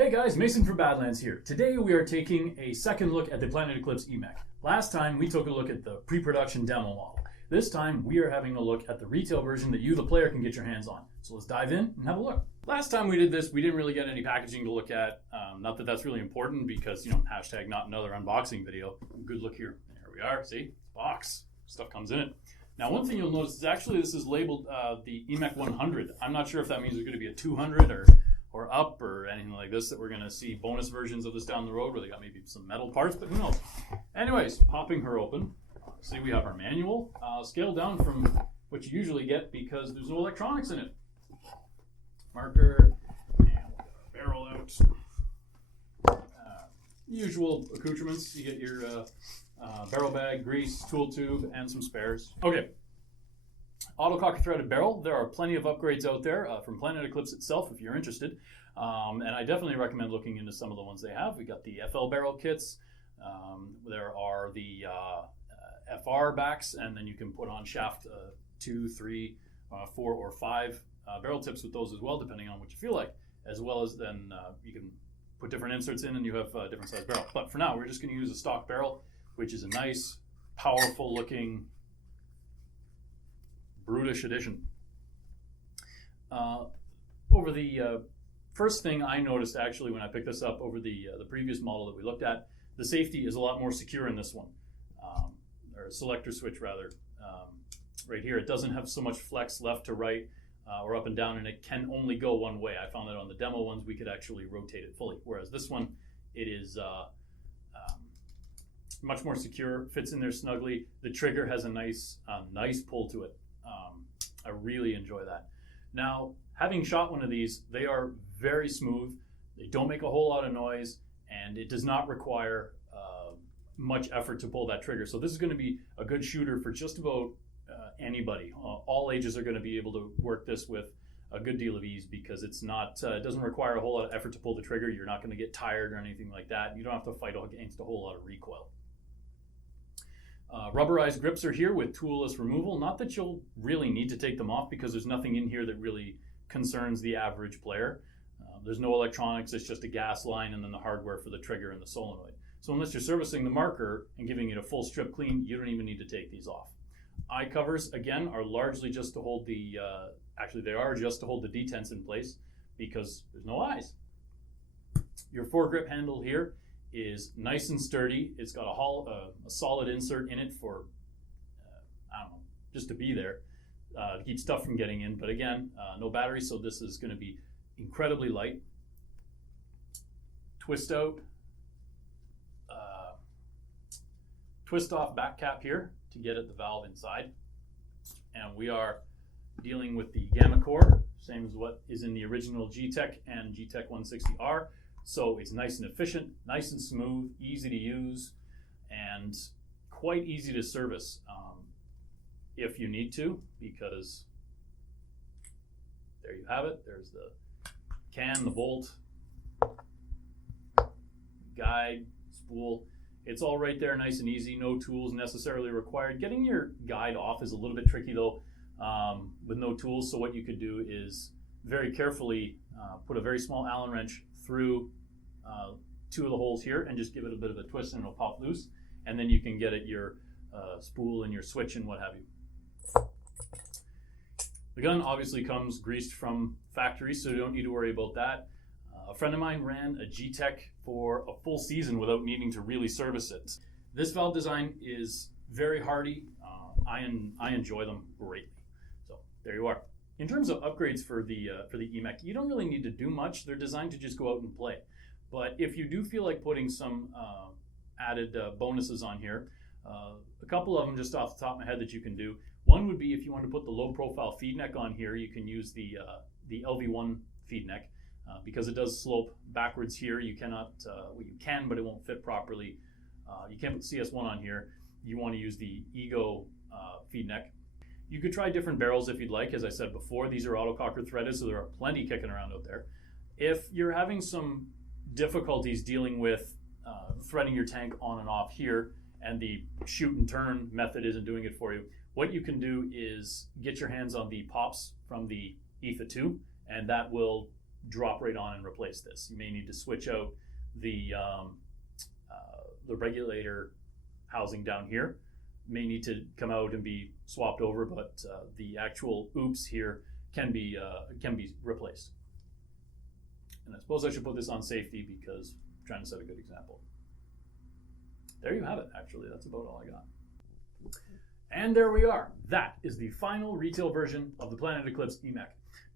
Hey guys, Mason from Badlands here. Today we are taking a second look at the Planet Eclipse Emek. Last time we took a look at the pre-production demo model. This time we are having a look at the retail version that you, the player, can get your hands on. So let's dive in and have a look. Last time we did this, we didn't really get any packaging to look at. Not that that's really important because, hashtag not another unboxing video. Good look here. There we are. See? Box. Stuff comes in it. Now, one thing you'll notice is actually this is labeled the Emek 100. I'm not sure if that means there's going to be a 200 or up or anything like this, that we're going to see bonus versions of this down the road where they got maybe some metal parts, but who knows. Anyways, popping her open. See, we have our manual, scaled down from what you usually get because there's no electronics in it. Marker, and we'll get our barrel out. Usual accoutrements. You get your barrel bag, grease, tool tube, and some spares. Okay. Autococker threaded barrel. There are plenty of upgrades out there from Planet Eclipse itself if you're interested. And I definitely recommend looking into some of the ones they have. We got the FL barrel kits. There are the FR backs, and then you can put on shaft 2, 3, 4, or 5 barrel tips with those as well, depending on what you feel like. As well as then you can put different inserts in and you have different size barrel. But for now, we're just going to use a stock barrel, which is a nice, powerful looking brutish edition. Over the first thing I noticed actually when I picked this up over the previous model that we looked at, the safety is a lot more secure in this one, or selector switch rather. Right here, it doesn't have so much flex left to right or up and down, and it can only go one way. I found that on the demo ones we could actually rotate it fully, whereas this one, it is much more secure, fits in there snugly. The trigger has a nice pull to it. I really enjoy that. Now, having shot one of these, they are very smooth. They don't make a whole lot of noise, and it does not require much effort to pull that trigger. So this is going to be a good shooter for just about anybody. All ages are going to be able to work this with a good deal of ease because it's not. It doesn't require a whole lot of effort to pull the trigger. You're not going to get tired or anything like that. You don't have to fight against a whole lot of recoil. Rubberized grips are here with toolless removal. Not that you'll really need to take them off because there's nothing in here that really concerns the average player. There's no electronics, it's just a gas line and then the hardware for the trigger and the solenoid. So unless you're servicing the marker and giving it a full strip clean, you don't even need to take these off. Eye covers, again, are largely just to hold the, actually they are just to hold the detents in place because there's no eyes. Your foregrip handle here is nice and sturdy. It's got a solid insert in it for, just to be there, to keep stuff from getting in. But again, no battery, so this is going to be incredibly light. Twist out, twist off back cap here to get at the valve inside. And we are dealing with the gamma core, same as what is in the original G-Tech and G-Tech 160R. So it's nice and efficient, nice and smooth, easy to use, and quite easy to service if you need to, because there you have it. There's the can, the bolt, guide, spool. It's all right there, nice and easy, no tools necessarily required. Getting your guide off is a little bit tricky though with no tools, so what you could do is very carefully put a very small Allen wrench through 2 of the holes here and just give it a bit of a twist and it'll pop loose, and then you can get at your spool and your switch and what have you. The gun obviously comes greased from factory, so you don't need to worry about that. A friend of mine ran a G-Tech for a full season without needing to really service it. This valve design is very hardy. I enjoy them greatly. So there you are. In terms of upgrades for the Emek, you don't really need to do much. They're designed to just go out and play. But if you do feel like putting some added bonuses on here, a couple of them just off the top of my head that you can do. One would be if you want to put the low profile feed neck on here, you can use the LV1 feed neck because it does slope backwards here. You cannot, well you can, but it won't fit properly. You can't put CS1 on here. You want to use the Ego feed neck. You could try different barrels if you'd like. As I said before, these are autococker threaded, so there are plenty kicking around out there. If you're having some difficulties dealing with threading your tank on and off here, and the shoot and turn method isn't doing it for you, what you can do is get your hands on the pops from the ETHA 2, and that will drop right on and replace this. You may need to switch out the regulator housing down here. May need to come out and be swapped over, but the actual oops here can be replaced. And I suppose I should put this on safety because I'm trying to set a good example. There you have it, actually. That's about all I got. And there we are. That is the final retail version of the Planet Eclipse Emek.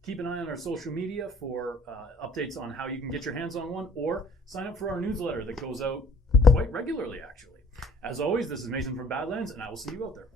Keep an eye on our social media for updates on how you can get your hands on one, or sign up for our newsletter that goes out quite regularly, actually. As always, this is Mason from Badlands, and I will see you out there.